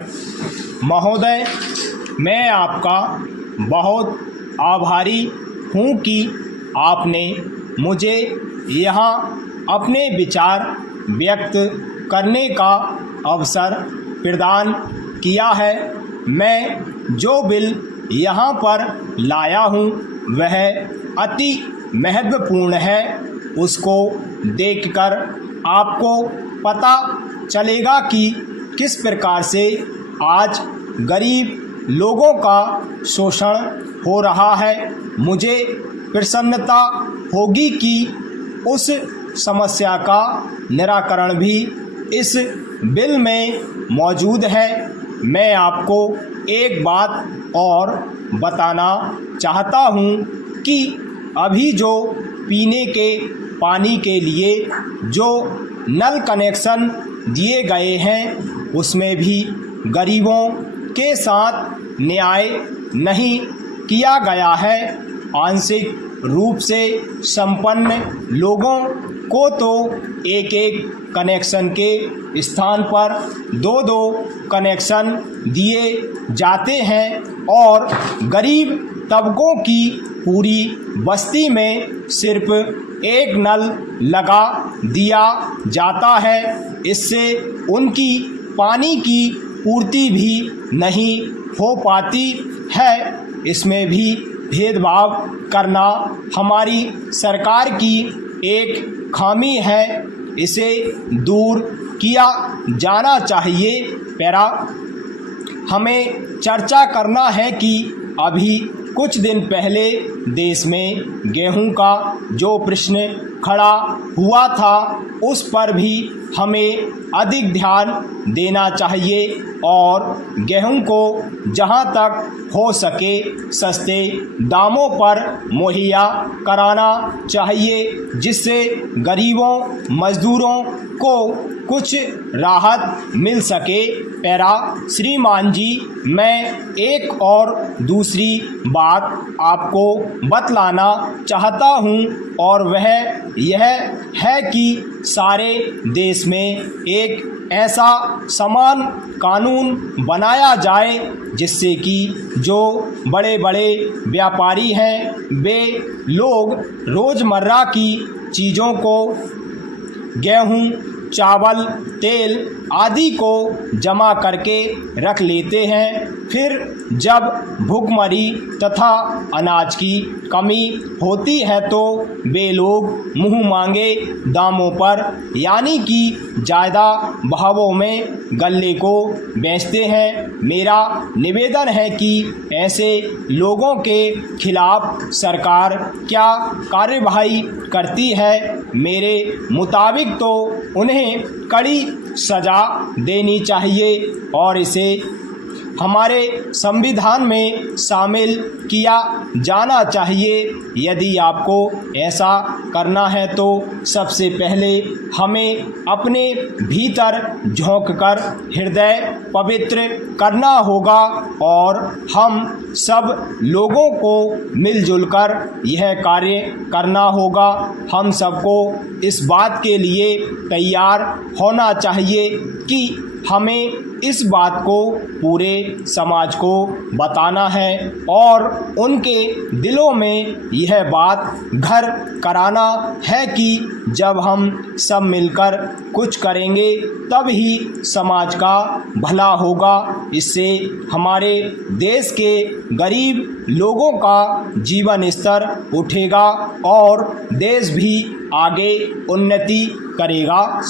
महोदय, मैं आपका बहुत आभारी हूँ कि आपने मुझे यहाँ अपने विचार व्यक्त करने का अवसर प्रदान किया है। मैं जो बिल यहाँ पर लाया हूँ वह अति महत्वपूर्ण है। उसको देखकर आपको पता चलेगा कि किस प्रकार से आज गरीब लोगों का शोषण हो रहा है। मुझे प्रसन्नता होगी कि उस समस्या का निराकरण भी इस बिल में मौजूद है। मैं आपको एक बात और बताना चाहता हूँ कि अभी जो पीने के पानी के लिए जो नल कनेक्शन दिए गए हैं उसमें भी गरीबों के साथ न्याय नहीं किया गया है। आंशिक रूप से संपन्न लोगों को तो एक एक कनेक्शन के स्थान पर दो दो कनेक्शन दिए जाते हैं और गरीब तबकों की पूरी बस्ती में सिर्फ एक नल लगा दिया जाता है। इससे उनकी पानी की पूर्ति भी नहीं हो पाती है। इसमें भी भेदभाव करना हमारी सरकार की एक खामी है। इसे दूर किया जाना चाहिए। पैरा हमें चर्चा करना है कि अभी कुछ दिन पहले देश में गेहूं का जो प्रश्न खड़ा हुआ था उस पर भी हमें अधिक ध्यान देना चाहिए और गेहूं को जहां तक हो सके सस्ते दामों पर मुहैया कराना चाहिए, जिससे गरीबों मजदूरों को कुछ राहत मिल सके। पैरा श्रीमान जी, मैं एक और दूसरी बात आपको बतलाना चाहता हूँ और वह यह है कि सारे देश में एक ऐसा समान कानून बनाया जाए जिससे कि जो बड़े बड़े व्यापारी हैं वे लोग रोज़मर्रा की चीज़ों को गेहूं, चावल, तेल आदि को जमा करके रख लेते हैं। फिर जब भुखमरी तथा अनाज की कमी होती है तो वे लोग मुँह मांगे दामों पर यानी कि ज़्यादा भावों में गल्ले को बेचते हैं। मेरा निवेदन है कि ऐसे लोगों के खिलाफ सरकार क्या कार्यवाही करती है। मेरे मुताबिक तो उन्हें कड़ी सज़ा देनी चाहिए और इसे हमारे संविधान में शामिल किया जाना चाहिए। यदि आपको ऐसा करना है तो सबसे पहले हमें अपने भीतर झांककर हृदय पवित्र करना होगा और हम सब लोगों को मिलजुल कर यह कार्य करना होगा। हम सबको इस बात के लिए तैयार होना चाहिए कि हमें इस बात को पूरे समाज को बताना है और उनके दिलों में यह बात घर कराना है कि जब हम सब मिलकर कुछ करेंगे तब ही समाज का भला होगा। इससे हमारे देश के गरीब लोगों का जीवन स्तर उठेगा और देश भी आगे उन्नति करेगा।